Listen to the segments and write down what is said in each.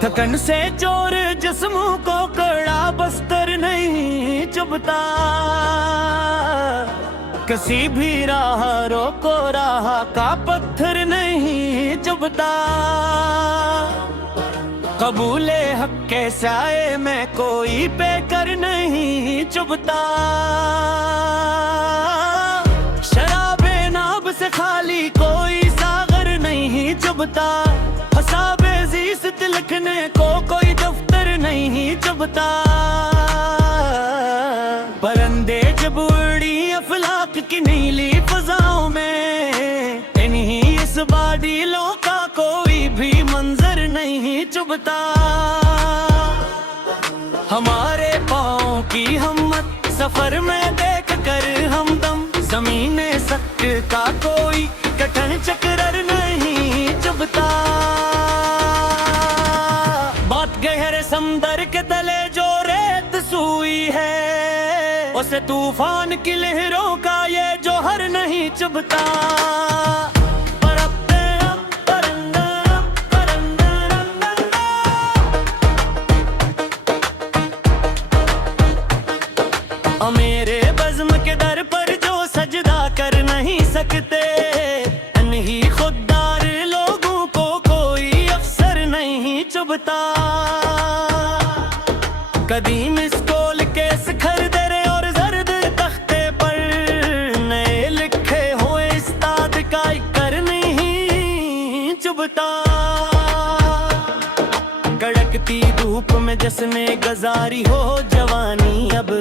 थकन से चोर जिस्म को कड़ा बस्तर नहीं चुभता, किसी भी राह रोको राह का पत्थर नहीं चुभता। कबूले हक के साए में कोई बेकर नहीं चुभता। शराबे नाब से खाली कोई सागर नहीं चुभता। हसाबे जीस्त लिखने को कोई दफ्तर नहीं चुभता। परिंदे जब उड़ी अफलाक की नीली फजाओं में, इन्हीं इस बादलों का कोई भी मंजर नहीं चुभता। हमारे पाँव की हिम्मत सफर में देख कर हमदम, ज़मीने सख्त का कोई कठिन चक्कर नहीं चुभता। बात गहरे समंदर के तले जो रेत सूई है, उसे तूफान की लहरों का ये जोहर नहीं चुभता। मेरे बज़्म के दर पर जो सजदा कर नहीं सकते, इन्हीं खुददार लोगों को कोई अफसर नहीं चुभता। कदीम स्कूल के शिखर दरे और जर्द तख्ते पर नए लिखे हुए उस्ताद का कर नहीं चुभता। कड़कती धूप में जिसने गुजारी हो जवानी, अब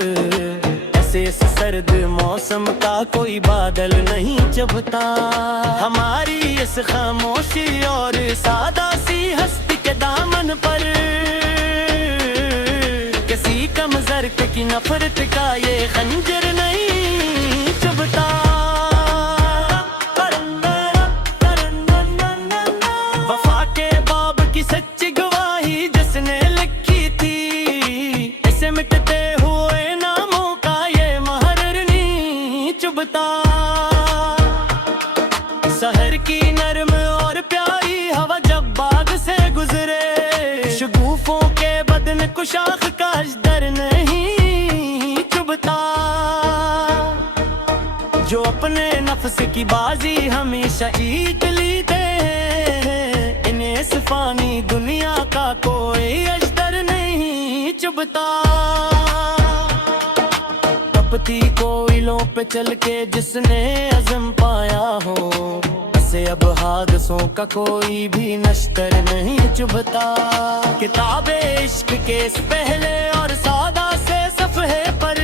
इस सर्द मौसम का कोई बादल नहीं चुभता। हमारी इस खामोशी और सादा सी हस्ती के दामन पर किसी कम ज़र्क की नफरत का ये खंजर नहीं चुभता। वफा के बाब की सच्ची गवाही जिसने लिखी थी, इसे मिटते सहर की नरम और प्यारी हवा जब बाग से गुजरे, शगुफों के बदन को शाख का दर नहीं चुभता। जो अपने नफ्स की बाजी हमेशा जीत लेते हैं, इन्हें इस फानी दुनिया का कोई अजदर नहीं चुभता। तपती कोयलों पे चल के जिसने अज़म पाया हो, उसे अब हादसों का कोई भी नश्तर नहीं चुभता। किताबे इश्क के इस पहले और सादा से सफ़हे पर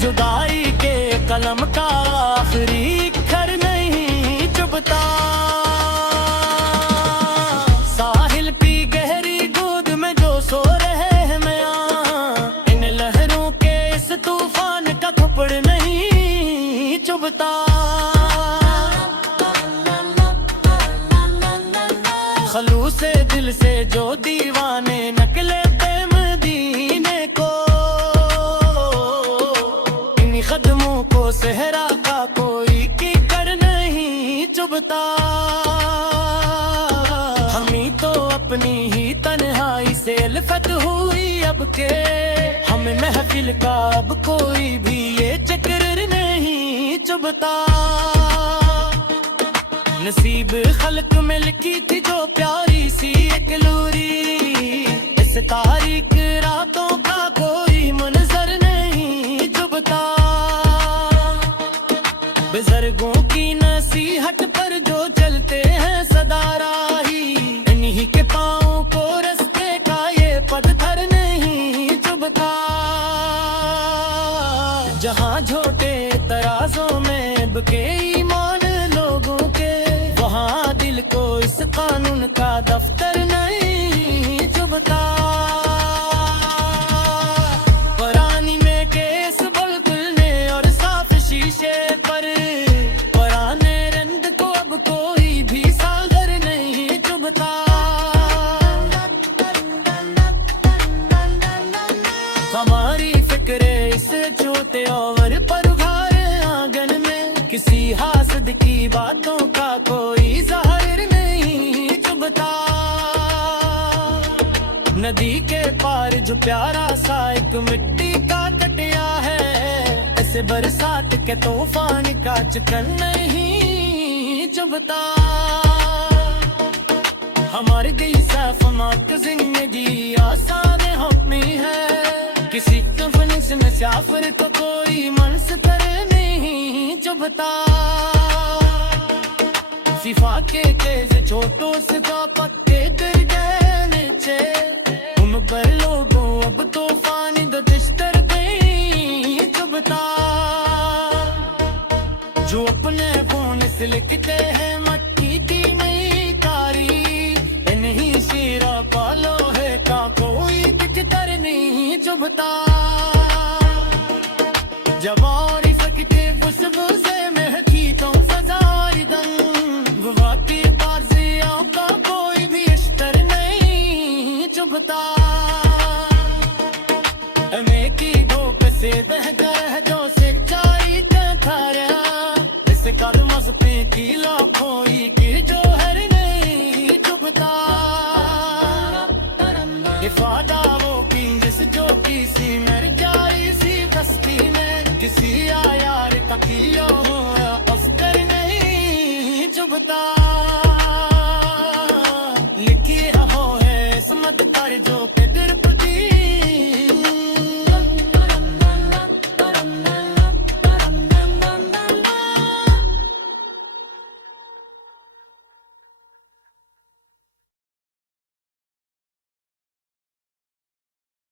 जुदाई के कलम का आखिरी अक्षर नहीं चुभता। साहिल की गहरी गोद में जो सो रहे हैं मियां, इन लहरों के इस तूफान का थप्पड़ नहीं चुभता। खलूसे दिल से जो दीवाने नकले मदीने को, इन्हीं कदमों को सहरा का कोई कीकर नहीं चुभता। हमी तो अपनी ही तन्हाई से उल्फत हुई अब के, हमें महफिल का अब कोई भी ये चक्कर नहीं चुभता। नसीब खल्क में लिखी थी जो प्यारी सी एक लूरी, इस तारीख रातों का कोई मंजर नहीं चुभता। बुजुर्गों की नसीहत पर जो चलते हैं सदा राही, इन्हीं के पाँव को रास्ते का ये पत्थर नहीं चुभता। जहाँ झोटे तराजों में बिके ईमान लोगों के, वहाँ दिल को इस कानून का दफ्तर नहीं चुभता। परानी में केस बल खुलने और साफ शीशे पर, पुराने रंग को अब कोई भी सागर नहीं चुभता। हमारी फिक्रे इस जोते और पर उघारे आंगन में, किसी हासद की बातों का कोई ज़ाहिर नहीं चुभता। नदी के पार जो प्यारा सा एक मिट्टी का तटिया है, ऐसे बरसात के तूफान का चिकन नहीं चुभता। हमारी गई सफमात जिंदगी आसान होती है, किसी कंपनी से मुसाफिर को कोई मनसतर नहीं चुभता। सिफा के तेज छोटों से पत्ते गिर गए नीचे, उन पर लोगों अब तूफान दबिश्तर नहीं चुभता। जो अपने फोन से लिखते हैं मट्टी की नई कारी, नहीं शेरा पालो है का कोई पिचतर नहीं चुभता। जब और सकते बुसे महकी तो फजारी दम, वाकी ताजियों का कोई भी इश्तर नहीं चुभता। हमें की धूप से बहकर है जो सिंचाई का धारा, इस कदम पे की लाखों की जो हर नहीं चुभता। इफादा वो की जिस जो किसी मर जाई सी कश्ती में, किसी यार का किया हुआ अस्कर नहीं चुभता। लिखी हो है इसमत पर जो